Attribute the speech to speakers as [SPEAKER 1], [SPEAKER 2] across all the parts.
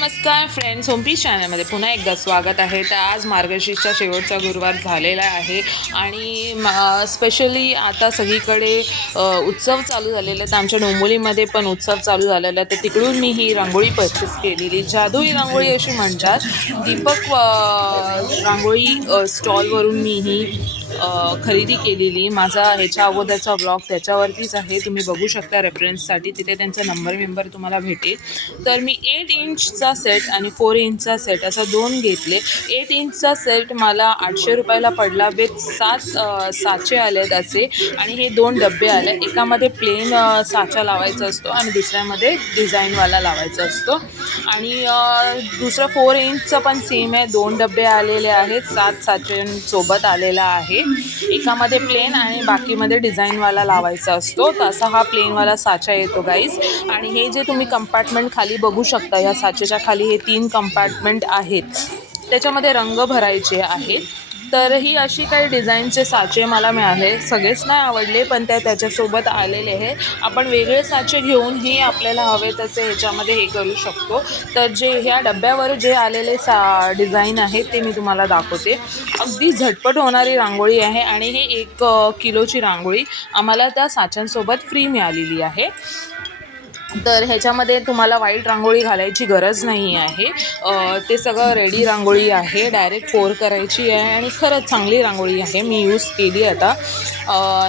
[SPEAKER 1] नमस्कार फ्रेंड्स होमपी चॅनलमध्ये पुन्हा एकदा स्वागत आहे. तर आज मार्गशीर्षचा शेवटचा गुरुवार झालेला आहे आणि स्पेशली आता सगळीकडे उत्सव चालू झालेले आहेत. आमच्या डोंबोलीमध्ये पण उत्सव चालू झालेला आहे. तर तिकडून मी ही रांगोळी परचेस केलेली. जादुई रांगोळी अशी म्हणतात. दीपक रांगोळी स्टॉलवरून मी ही खरेदी केलेली. माझा ह्याच्या अगोदरचा ब्लॉग त्याच्यावरतीच आहे. तुम्ही बघू शकता रेफरन्ससाठी तिथे त्यांचा नंबर मेंबर तुम्हाला भेटेल. तर मी एट इंचचा सेट आणि फोर इंचचा सेट असा दोन घेतले. एट इंचचा सेट मला आठशे रुपयाला पडला विथ सात साचे आले असे आणि हे दोन डबे आले. एकामध्ये प्लेन साचा लावायचा असतो आणि दुसऱ्यामध्ये डिझाईनवाला लावायचा असतो. आणि दुसरं फोर इंचचं पण सेम आहे. दोन डबे आलेले आहेत. सात साचेंसोबत आलेला आहे. एकामध्ये प्लेन आणि बाकीमध्ये डिझाईनवाला लावायचा असतो. तर असा हा प्लेनवाला साचा येतो गाईज आणि हे जे तुम्ही कंपार्टमेंट खाली बघू शकता या साचेच्या खाली हे तीन कंपार्टमेंट आहेत. त्याच्यामध्ये रंग भरायचे आहेत. तर ही अशी काही डिझाईनचे साचे मला मिळाले. सगळेच नाही आवडले पण त्या त्याच्यासोबत आलेले आहे आपण वेगळे साचे घेऊन हे आपल्याला हवे तसे ह्याच्यामध्ये हे करू शकतो. तर जे ह्या डब्यावर जे आलेले सा डिझाईन आहेत ते मी तुम्हाला दाखवते. अगदी झटपट होणारी रांगोळी आहे आणि ही एक किलोची रांगोळी आम्हाला त्या साच्यांसोबत फ्री मिळालेली आहे. तर ह्याच्यामध्ये तुम्हाला वाईट रांगोळी घालायची गरज नाही आहे. ते सगळं रेडी रांगोळी आहे डायरेक्ट पोर करायची आहे आणि खरंच चांगली रांगोळी आहे. मी यूज केली आता.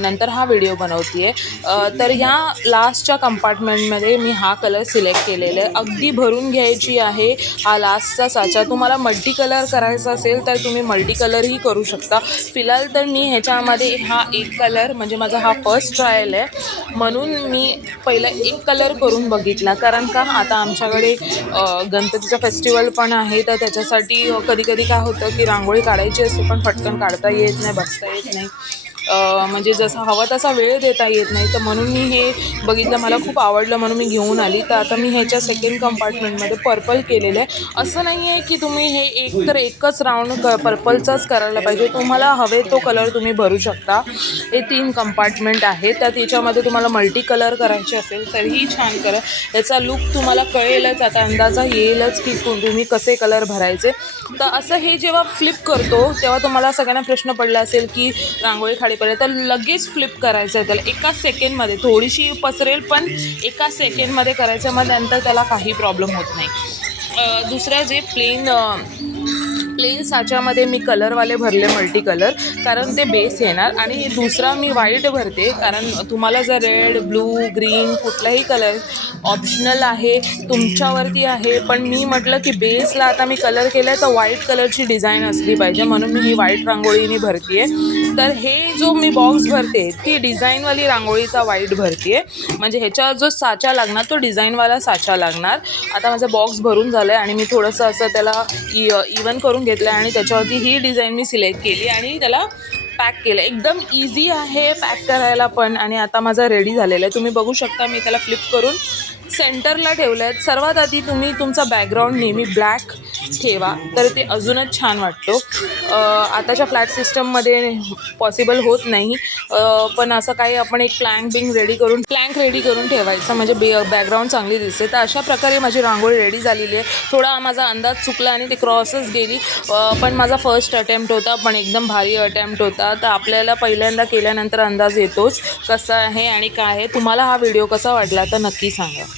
[SPEAKER 1] नंतर हा व्हिडिओ बनवते आहे तर ह्या लास्टच्या कंपार्टमेंटमध्ये मी हा कलर सिलेक्ट केलेला आहे. अगदी भरून घ्यायची आहे हा लास्टचा साचा. तुम्हाला मल्टी कलर करायचा असेल तर तुम्ही मल्टी कलरही करू शकता. फिलहाल तर मी ह्याच्यामध्ये हा एक कलर म्हणजे माझा हा फर्स्ट ट्रायल आहे. म्हणून मी पहिला एक कलर करून बघितला. कारण का आता आमच्याकडे गणपतीचा फेस्टिवल पण आहे तर त्याच्यासाठी कधी कधी काय होतं की रांगोळी काढायची असते पण पटकन काढता येत नाही बसता येत नाही. म्हणजे जसा हवा तसा वेळ देता येत नाही तर म्हणून मी हे बघितलं. मला खूप आवडलं म्हणून मी घेऊन आली. तर आता मी ह्याच्या सेकंड कंपार्टमेंटमध्ये पर्पल केलेलं आहे. असं नाही आहे की तुम्ही हे एक तर एकच राऊंड क पर्पलचाच करायला पाहिजे. तुम्हाला हवे तो कलर तुम्ही भरू शकता. हे तीन कंपार्टमेंट आहेत. त्या तिच्यामध्ये तुम्हाला मल्टी कलर करायचे असेल तरीही छान करा. याचा लुक तुम्हाला कळेलच. आता अंदाजा येईलच की तुम्ही कसे कलर भरायचे. तर असं हे जेव्हा फ्लिप करतो तेव्हा तुम्हाला सगळ्यांना प्रश्न पडला असेल की रांगोळी खाली पडेल तर लगेच फ्लिप करायचं आहे त्याला एका सेकंडमध्ये थोडीशी पसरेल पण एका सेकंडमध्ये करायचं मग नंतर त्याला काही प्रॉब्लेम होत नाही. दुसरं जे प्लेन प्लेन साच्यामध्ये मी कलरवाले भरले मल्टी कलर कारण ते बेस येणार. आणि दुसरा मी व्हाईट भरते कारण तुम्हाला जर रेड ब्लू ग्रीन कुठलाही कलर ऑप्शनल आहे तुमच्यावरती आहे पण मी म्हटलं की बेसला आता मी कलर केला आहे तर व्हाईट कलरची डिझाईन असली पाहिजे. म्हणून मी ही व्हाईट रांगोळीनी भरते तर हे जो मी बॉक्स भरते ती डिझाईनवाली रांगोळीचा व्हाईट भरते म्हणजे ह्याच्यावर जो साचा लागणार तो डिझाईनवाला साचा लागणार. आता माझा बॉक्स भरून झालं आहे आणि मी थोडंसं असं त्याला e- इ इवन करून घेतलं आहे आणि त्याच्यावरती ही डिझाईन मी सिलेक्ट केली आणि त्याला पॅक केलं. एकदम इझी आहे पॅक करायला पण आणि आता माझा रेडी झालेला आहे. तुम्ही बघू शकता मी त्याला फ्लिप करून सेंटरला ठेवलं आहेत सर्वात आधी तुम्ही तुमचा बॅकग्राऊंड नेहमी ब्लॅक ठेवा. तर ते अजूनच छान वाटतो. आताच्या फ्लॅट सिस्टममध्ये पॉसिबल होत नाही. पण असं काही आपण एक प्लँक बिंग रेडी करून प्लँक रेडी करून ठेवायचं. म्हणजे बे बॅकग्राऊंड चांगली दिसते. तर अशा प्रकारे माझी रांगोळी रेडी झालेली आहे. थोडा माझा अंदाज चुकला आणि ते क्रॉसच गेली. पण माझा फर्स्ट अटेम्प्ट होता. पण एकदम भारी अटेम्प्ट होता. तर आपल्याला पहिल्यांदा केल्यानंतर अंदाज येतोच कसं आहे आणि काय आहे. तुम्हाला हा व्हिडिओ कसा वाटला तर नक्की सांगा.